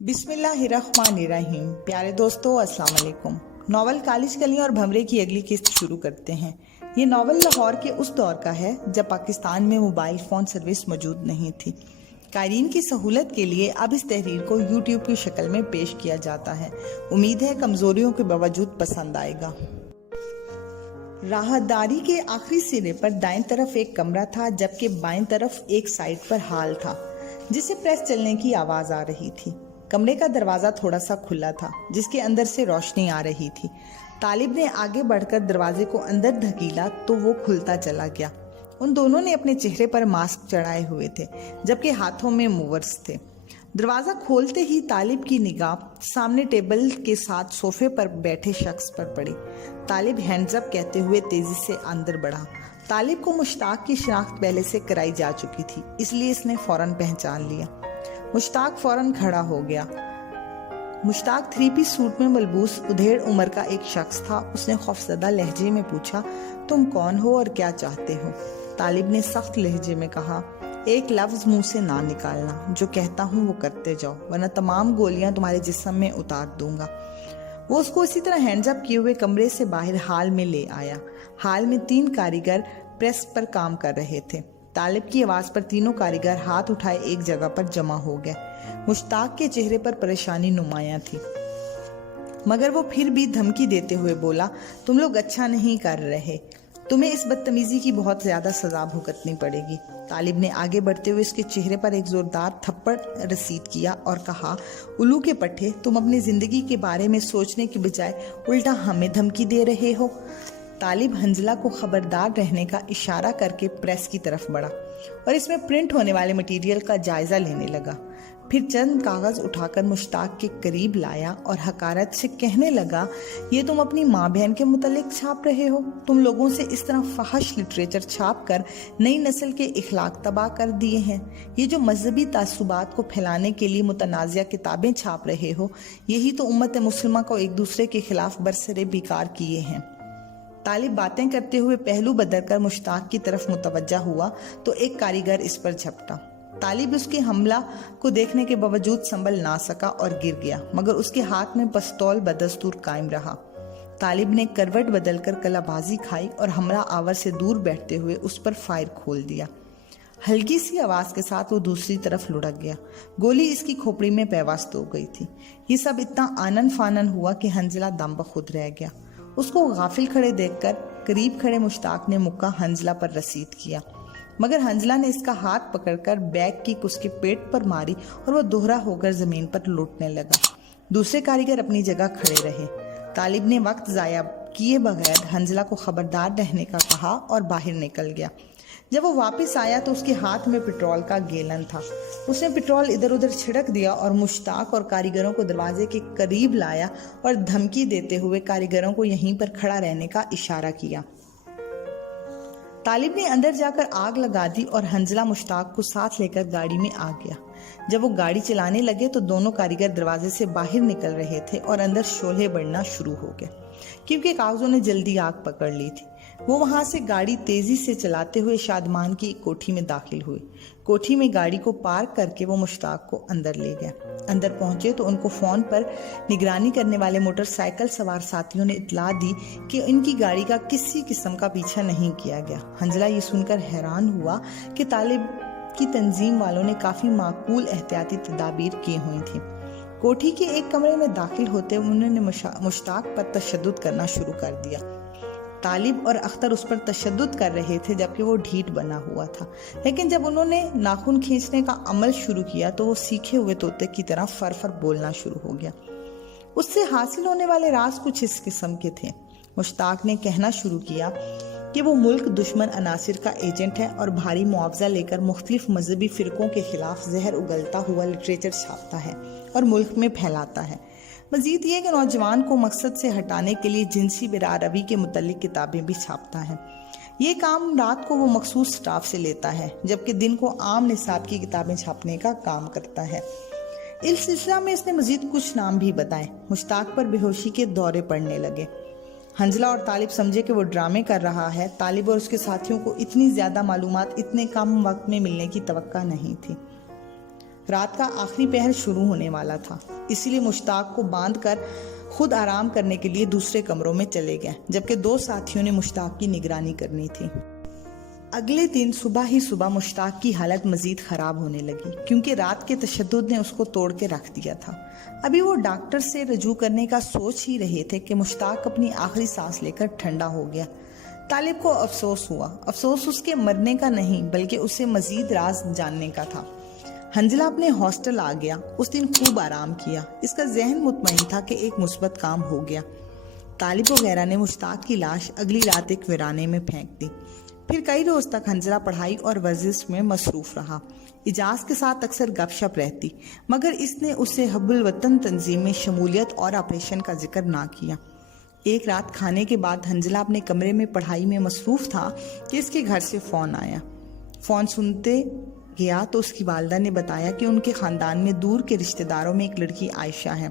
बिस्मिल्लाहिर्रहमानिर्रहीम। प्यारे दोस्तों, अस्सलाम वालेकुम। नॉवल कालिज कलियां और भंवरे की अगली किस्त शुरू करते हैं। ये नॉवल लाहौर के उस दौर का है जब पाकिस्तान में मोबाइल फ़ोन सर्विस मौजूद नहीं थी। कायरीन की सहूलत के लिए अब इस तहरीर को यूट्यूब की शक्ल में पेश किया जाता है। उम्मीद है कमज़ोरियों के बावजूद पसंद आएगा। राहदारी के आखिरी सिरे पर दाएं तरफ एक कमरा था, जबकि बाएं तरफ एक साइड पर हॉल था जिसे प्रेस चलने की आवाज़ आ रही थी। कमरे का दरवाज़ा थोड़ा सा खुला था जिसके अंदर से रोशनी आ रही थी। तालिब ने आगे बढ़कर दरवाजे को अंदर धकेला तो वो खुलता चला गया। उन दोनों ने अपने चेहरे पर मास्क चढ़ाए हुए थे, जबकि हाथों में मूवर्स थे। दरवाज़ा खोलते ही तालिब की निगाह सामने टेबल के साथ सोफे पर बैठे शख्स पर पड़ी। तालिब हैंड्स अप कहते हुए तेजी से अंदर बढ़ा। तालिब को मुश्ताक की शिनाख्त पहले से कराई जा चुकी थी, इसलिए इसने फौरन पहचान लिया। मुश्ताक फौरन खड़ा हो गया। मुश्ताक 3 पीस सूट में मलबूस उधेड़ उम्र का एक शख्स था। उसने खौफजदा लहजे में पूछा, तुम कौन हो और क्या चाहते हो? तालिब ने सख्त लहजे में कहा, एक लफ्ज मुंह से ना निकालना, जो कहता हूँ वो करते जाओ, वरना तमाम गोलियां तुम्हारे जिस्म में उतार दूंगा। वो उसको इसी तरह हैंड्स अप किए हुए कमरे से बाहर हाल में ले आया। हाल में 3 कारीगर प्रेस पर काम कर रहे थे। तालिब की आवाज़ पर तीनों कारीगर हाथ उठाए एक जगह पर जमा हो गए। मुश्ताक के चेहरे पर परेशानी नुमायां थी, मगर वो फिर भी धमकी देते हुए बोला, तुम लोग अच्छा नहीं कर रहे, तुम्हें इस बदतमीजी की बहुत ज्यादा सजा भुगतनी पड़ेगी। तालिब ने आगे बढ़ते हुए उसके चेहरे पर एक जोरदार थप्पड़ रसीद किया और कहा, उल्लू के पट्टे, तुम अपनी जिंदगी के बारे में सोचने के बजाय उल्टा हमें धमकी दे रहे हो। तालिब हंजला को खबरदार रहने का इशारा करके प्रेस की तरफ बढ़ा और इसमें प्रिंट होने वाले मटेरियल का जायजा लेने लगा। फिर चंद कागज उठाकर मुश्ताक के करीब लाया और हकारत से कहने लगा, ये तुम अपनी माँ बहन के मुतल्लिक छाप रहे हो? तुम लोगों से इस तरह फहश लिटरेचर छाप कर नई नस्ल के इखलाक तबाह कर दिए हैं। ये जो मजहबी तासुबात को फैलाने के लिए मुतनाज़िया किताबें छाप रहे हो, यही तो उम्मत मुस्लिमा को एक दूसरे के खिलाफ बरसरे बेकार किए हैं। तालिब बातें करते हुए पहलू बदलकर मुश्ताक की तरफ मुतवज्जा हुआ तो एक कारीगर इस पर झपटा। तालिब उसके हमला को देखने के बावजूद संभल ना सका और गिर गया, मगर उसके हाथ में पिस्तौल बदस्तूर कायम रहा। तालिब ने करवट बदलकर कलाबाजी खाई और हमला आवर से दूर बैठते हुए उस पर फायर खोल दिया। हल्की सी आवाज के साथ वो दूसरी तरफ लुढ़क गया। गोली इसकी खोपड़ी में पैवस्त हो गई थी। ये सब इतना आनन फानन हुआ कि हंजला दम बखुद रह गया। उसको गाफिल खड़े देखकर करीब खड़े मुश्ताक ने मुक्का हंजला पर रसीद किया, मगर हंजला ने इसका हाथ पकड़कर बैग की उसके पेट पर मारी और वो दोहरा होकर जमीन पर लौटने लगा। दूसरे कारीगर अपनी जगह खड़े रहे। तालिब ने वक्त जाया किए बगैर हंजला को खबरदार रहने का कहा और बाहर निकल गया। जब वो वापस आया तो उसके हाथ में पेट्रोल का गैलन था। उसने पेट्रोल इधर उधर छिड़क दिया और मुश्ताक और कारीगरों को दरवाजे के करीब लाया और धमकी देते हुए कारीगरों को यहीं पर खड़ा रहने का इशारा किया। तालिब ने अंदर जाकर आग लगा दी और हंजला मुश्ताक को साथ लेकर गाड़ी में आ गया। जब वो गाड़ी चलाने लगे तो दोनों कारीगर दरवाजे से बाहर निकल रहे थे और अंदर शोले बढ़ना शुरू हो गए, क्योंकि कागजों ने जल्दी आग पकड़ ली थी। वो वहां से गाड़ी तेजी से चलाते हुए शादमान की एक कोठी में दाखिल हुए। कोठी में गाड़ी को पार्क करके वो मुश्ताक को अंदर ले गया। अंदर पहुंचे तो उनको फोन पर निगरानी करने वाले मोटरसाइकिल सवार साथियों ने इत्तला दी कि इनकी गाड़ी का किसी किस्म का पीछा नहीं किया गया। हंजला ये सुनकर हैरान हुआ कि तालिब की तंजीम वालों ने काफी माकूल एहतियाती तदाबीर की हुई थी। कोठी के एक कमरे में दाखिल होते उन्होंने मुश्ताक पर तशद्दुद करना शुरू कर दिया। तालिब और अख्तर उस पर तशद्दुद कर रहे थे जबकि वो ढीठ बना हुआ था, लेकिन जब उन्होंने नाखून खींचने का अमल शुरू किया तो वो सीखे हुए तोते की तरह फर फर बोलना शुरू हो गया। उससे हासिल होने वाले राज कुछ इस किस्म के थे। मुश्ताक ने कहना शुरू किया कि वो मुल्क दुश्मन अनासिर का एजेंट है और भारी मुआवजा लेकर मुख्तलिफ मजहबी फिरकों के खिलाफ जहर उगलता हुआ लिटरेचर छापता है और मुल्क में फैलाता है। मजीद ये कि नौजवान को मकसद से हटाने के लिए जिनसी बिरारवी के मुतल्लिक किताबें भी छापता है। ये काम रात को वो मखसूस स्टाफ से लेता है, जबकि दिन को आम निसाब की किताबें छापने का काम करता है। इस सिलसिला में इसने मजीद कुछ नाम भी बताए। मुश्ताक पर बेहोशी के दौरे पड़ने लगे। हंजला और तालिब समझे कि वो ड्रामे कर रहा है। तालिब और उसके साथियों को इतनी ज्यादा मालूमात इतने कम वक्त में मिलने की तवक्का नहीं थी। رات کا آخری پہر شروع ہونے والا تھا، اسی لیے مشتاق کو باندھ کر خود آرام کرنے کے لیے دوسرے کمروں میں چلے گئے، جبکہ 2 ساتھیوں نے مشتاق کی نگرانی کرنی تھی۔ اگلے دن صبح ہی مشتاق کی حالت مزید خراب ہونے لگی، کیونکہ رات کے تشدد نے اس کو توڑ کے رکھ دیا تھا۔ ابھی وہ ڈاکٹر سے رجوع کرنے کا سوچ ہی رہے تھے کہ مشتاق اپنی آخری سانس لے کر ٹھنڈا ہو گیا۔ طالب کو افسوس ہوا، افسوس اس کے مرنے کا نہیں بلکہ اسے مزید راز جاننے کا تھا۔ حنزلہ اپنے ہاسٹل آ گیا، اس دن خوب آرام کیا، اس کا ذہن مطمئن تھا کہ ایک مثبت کام ہو گیا۔ طالب وغیرہ نے مشتاق کی لاش اگلی رات ایک ویرانے میں پھینک دی۔ پھر کئی روز تک حنزلہ پڑھائی اور ورزش میں مصروف رہا۔ اجاز کے ساتھ اکثر گپ شپ رہتی، مگر اس نے اسے حب الوطن تنظیم میں شمولیت اور آپریشن کا ذکر نہ کیا۔ ایک رات کھانے کے بعد حنزلہ اپنے کمرے میں پڑھائی میں مصروف تھا کہ اس کے گھر سے فون آیا۔ فون سنتے گیا تو اس کی والدہ نے بتایا کہ ان کے خاندان میں دور کے رشتہ داروں میں ایک لڑکی عائشہ ہے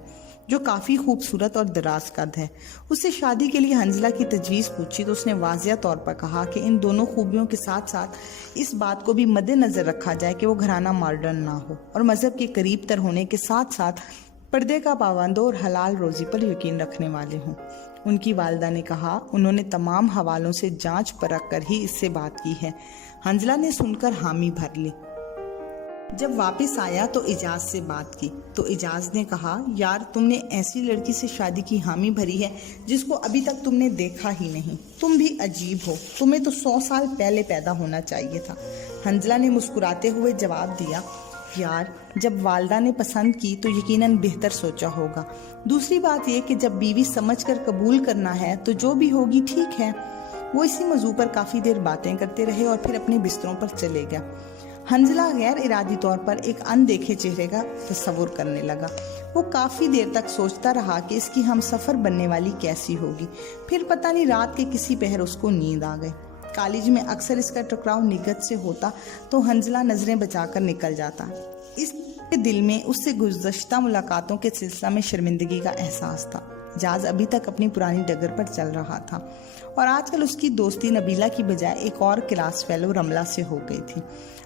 جو کافی خوبصورت اور دراز قد ہے۔ اس سے شادی کے لیے حنزلہ کی تجویز پوچھی تو اس نے واضح طور پر کہا کہ ان دونوں خوبیوں کے ساتھ ساتھ اس بات کو بھی مد نظر رکھا جائے کہ وہ گھرانہ ماڈرن نہ ہو اور مذہب کے قریب تر ہونے کے ساتھ ساتھ پردے کا پابند اور حلال روزی پر یقین رکھنے والے ہوں۔ ان کی والدہ نے کہا انہوں نے تمام حوالوں سے جانچ پرکھ کر ہی اس سے بات کی ہے۔ حنزلہ نے سن کر حامی بھر لی۔ جب واپس آیا تو اجاز سے بات کی تو اجاز نے کہا یار تم نے ایسی لڑکی سے شادی کی حامی بھری ہے جس کو ابھی تک تم نے دیکھا ہی نہیں، تم بھی عجیب ہو، تمہیں تو 100 سال پہلے پیدا ہونا چاہیے تھا۔ حنزلہ نے مسکراتے ہوئے جواب دیا یار جب والدہ نے پسند کی تو یقیناً بہتر سوچا ہوگا، دوسری بات یہ کہ جب بیوی سمجھ کر قبول کرنا ہے تو جو بھی ہوگی ٹھیک ہے۔ وہ اسی موضوع پر کافی دیر باتیں کرتے رہے اور پھر اپنے بستروں پر چلے گیا۔ حنزلہ غیر ارادی طور پر ایک اندیکھے چہرے کا تصور کرنے لگا۔ وہ کافی دیر تک سوچتا رہا کہ اس کی ہم سفر بننے والی کیسی ہوگی۔ پھر پتہ نہیں رات کے کسی پہر اس کو نیند آ گئی۔ کالج میں اکثر اس کا ٹکراؤ نگہت سے ہوتا تو حنزلہ نظریں بچا کر نکل جاتا۔ اس کے دل میں اس سے گزشتہ ملاقاتوں کے سلسلہ میں شرمندگی کا احساس تھا۔ اجاز ابھی تک اپنی پرانی ڈگر پر چل رہا تھا اور آج کل اس کی دوستی نبیلہ کی بجائے ایک اور کلاس فیلو رملہ سے ہو گئی تھی۔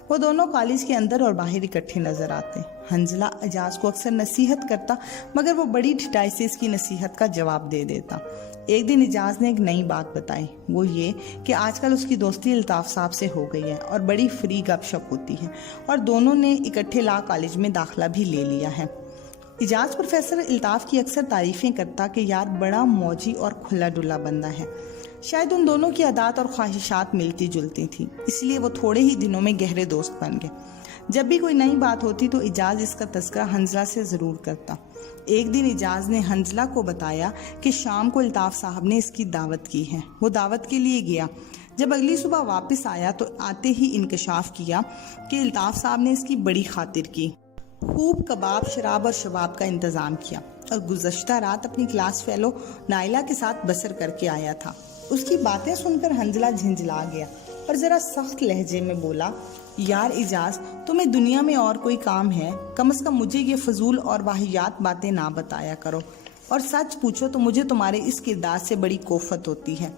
وہ دونوں کالج کے اندر اور باہر اکٹھے نظر آتے۔ حنزلہ اجاز کو اکثر نصیحت کرتا مگر وہ بڑی ڈھٹائی سے اس کی نصیحت کا جواب دے دیتا۔ ایک دن اجاز نے ایک نئی بات بتائی، وہ یہ کہ آج کل اس کی دوستی الطاف صاحب سے ہو گئی ہے اور بڑی فری گپ شپ ہوتی ہے اور دونوں نے اکٹھے لا کالج میں داخلہ بھی لے لیا ہے۔ اجاز پروفیسر الطاف کی اکثر تعریفیں کرتا کہ یار بڑا موجی اور کھلا ڈلا بندہ ہے۔ شاید ان دونوں کی عادات اور خواہشات ملتی جلتی تھی، اس لیے وہ تھوڑے ہی دنوں میں گہرے دوست بن گئے۔ جب بھی کوئی نئی بات ہوتی تو اجاز اس کا تذکرہ حنزلہ سے ضرور کرتا۔ ایک دن اجاز نے حنزلہ کو بتایا کہ شام کو الطاف صاحب نے اس کی دعوت کی ہے۔ وہ دعوت کے لیے گیا۔ جب اگلی صبح واپس آیا تو آتے ہی انکشاف کیا کہ الطاف صاحب نے اس کی بڑی خاطر کی، خوب کباب، شراب اور شباب کا انتظام کیا اور گزشتہ رات اپنی کلاس فیلو نائلہ کے ساتھ بسر کر کے آیا تھا۔ اس کی باتیں سن کر حنزلہ جھنجھلا گیا اور ذرا سخت لہجے میں بولا یار اجاز تمہیں دنیا میں اور کوئی کام ہے؟ کم از کم مجھے یہ فضول اور واہیات باتیں نہ بتایا کرو، اور سچ پوچھو تو مجھے تمہارے اس کردار سے بڑی کوفت ہوتی ہے۔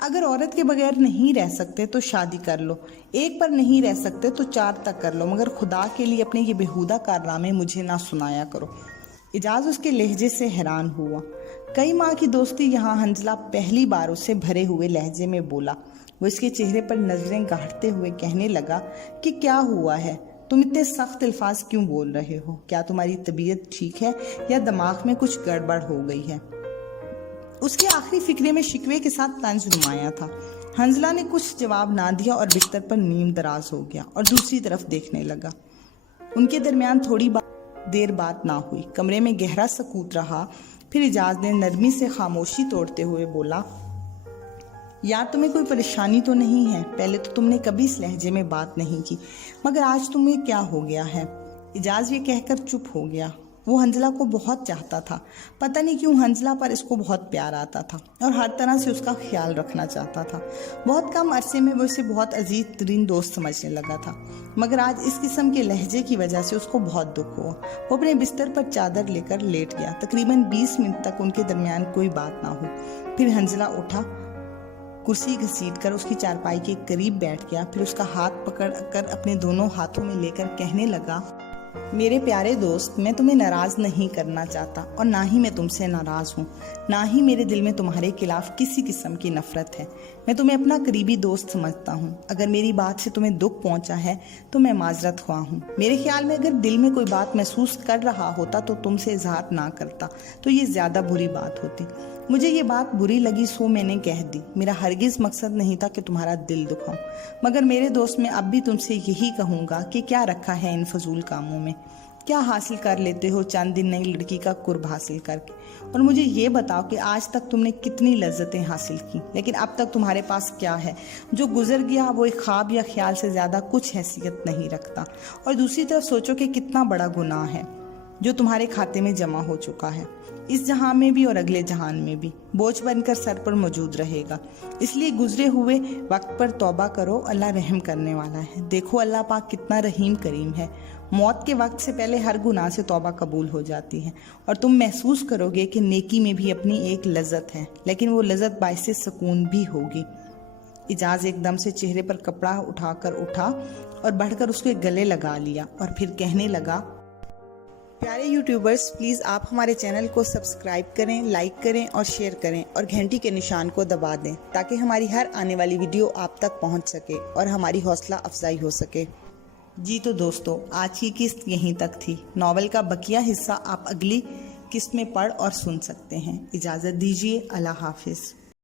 اگر عورت کے بغیر نہیں رہ سکتے تو شادی کر لو، ایک پر نہیں رہ سکتے تو 4 تک کر لو، مگر خدا کے لیے اپنے یہ بےہودہ کارنامے مجھے نہ سنایا کرو۔ اجاز اس کے لہجے سے حیران ہوا۔ کئی ماہ کی دوستی یہاں حنزلہ پہلی بار اسے بھرے ہوئے لہجے میں بولا۔ وہ اس کے چہرے پر نظریں گاڑتے ہوئے کہنے لگا کہ کیا ہوا ہے، تم اتنے سخت الفاظ کیوں بول رہے ہو؟ کیا تمہاری طبیعت ٹھیک ہے یا دماغ میں کچھ گڑبڑ ہو گئی ہے؟ اس کے آخری فکرے میں شکوے کے ساتھ طنز نمایاں تھا۔ حنزلہ نے کچھ جواب نہ دیا اور بستر پر نیم دراز ہو گیا اور دوسری طرف دیکھنے لگا۔ ان کے درمیان تھوڑی دیر بات نہ ہوئی، کمرے میں گہرا سکوت رہا۔ پھر اجاز نے نرمی سے خاموشی توڑتے ہوئے بولا یار تمہیں کوئی پریشانی تو نہیں ہے؟ پہلے تو تم نے کبھی اس لہجے میں بات نہیں کی، مگر آج تمہیں کیا ہو گیا ہے؟ اجاز یہ کہہ کر چپ ہو گیا۔ وہ حنزلہ کو بہت چاہتا تھا، پتہ نہیں کیوں حنزلہ پر اس کو بہت پیار آتا تھا اور ہر طرح سے اس کا خیال رکھنا چاہتا تھا۔ بہت کم عرصے میں وہ اسے بہت عزیز ترین دوست سمجھنے لگا تھا، مگر آج اس قسم کے لہجے کی وجہ سے اس کو بہت دکھ ہوا۔ وہ اپنے بستر پر چادر لے کر لیٹ گیا۔ تقریباً 20 منٹ تک ان کے درمیان کوئی بات نہ ہوئی۔ پھر حنزلہ اٹھا، کرسی گھسیٹ کر اس کی چارپائی کے قریب بیٹھ گیا۔ پھر اس کا ہاتھ پکڑ کر اپنے دونوں ہاتھوں میں لے کر کہنے لگا मेरे प्यारे दोस्त, मैं तुम्हें नाराज नहीं करना चाहता और ना ही मैं तुमसे नाराज हूँ। ना ही मेरे दिल में तुम्हारे खिलाफ किसी किस्म की नफरत है। मैं तुम्हें अपना करीबी दोस्त समझता हूँ। अगर मेरी बात से तुम्हें दुख पहुंचा है तो मैं माजरत ख्वाह हूँ। मेरे ख्याल में अगर दिल में कोई बात महसूस कर रहा होता तो तुमसे इजहार ना करता तो ये ज्यादा बुरी बात होती। मुझे ये बात बुरी लगी सो मैंने कह दी। मेरा हरगिज मकसद नहीं था कि तुम्हारा दिल दुखाऊं। मगर मेरे दोस्त, मैं अब भी तुमसे यही कहूँगा कि क्या रखा है इन फजूल कामों में। क्या हासिल कर लेते हो चंद दिन नई लड़की का कुर्ब हासिल करके। और मुझे ये बताओ कि आज तक तुमने कितनी लज्जतें हासिल की, लेकिन अब तक तुम्हारे पास क्या है। जो गुजर गया वो एक ख्वाब या ख्याल से ज्यादा कुछ हैसियत नहीं रखता। और दूसरी तरफ सोचो कि कितना बड़ा गुनाह है जो तुम्हारे खाते में जमा हो चुका है, इस जहां में भी और अगले जहान में भी बोझ बनकर सर पर मौजूद रहेगा। इसलिए गुजरे हुए वक्त पर तौबा करो, अल्लाह रहम करने वाला है। देखो अल्लाह पाक कितना रहीम करीम है। मौत के वक्त से पहले हर गुनाह से तौबा कबूल हो जाती है और तुम महसूस करोगे कि नेकी में भी अपनी एक लज्जत है, लेकिन वो लज्जत बाइसे सुकून भी होगी। इजाज एकदम से चेहरे पर कपड़ा उठाकर उठा और बढ़कर उसके गले लगा लिया और फिर कहने लगा, प्यारे यूट्यूबर्स, प्लीज़ आप हमारे चैनल को सब्सक्राइब करें, लाइक करें और शेयर करें और घंटी के निशान को दबा दें ताकि हमारी हर आने वाली वीडियो आप तक पहुंच सके और हमारी हौसला अफजाई हो सके। जी तो दोस्तों, आज की किस्त यहीं तक थी। नॉवल का बकिया हिस्सा आप अगली किस्त में पढ़ और सुन सकते हैं। इजाज़त दीजिए, अल्लाह हाफिज़।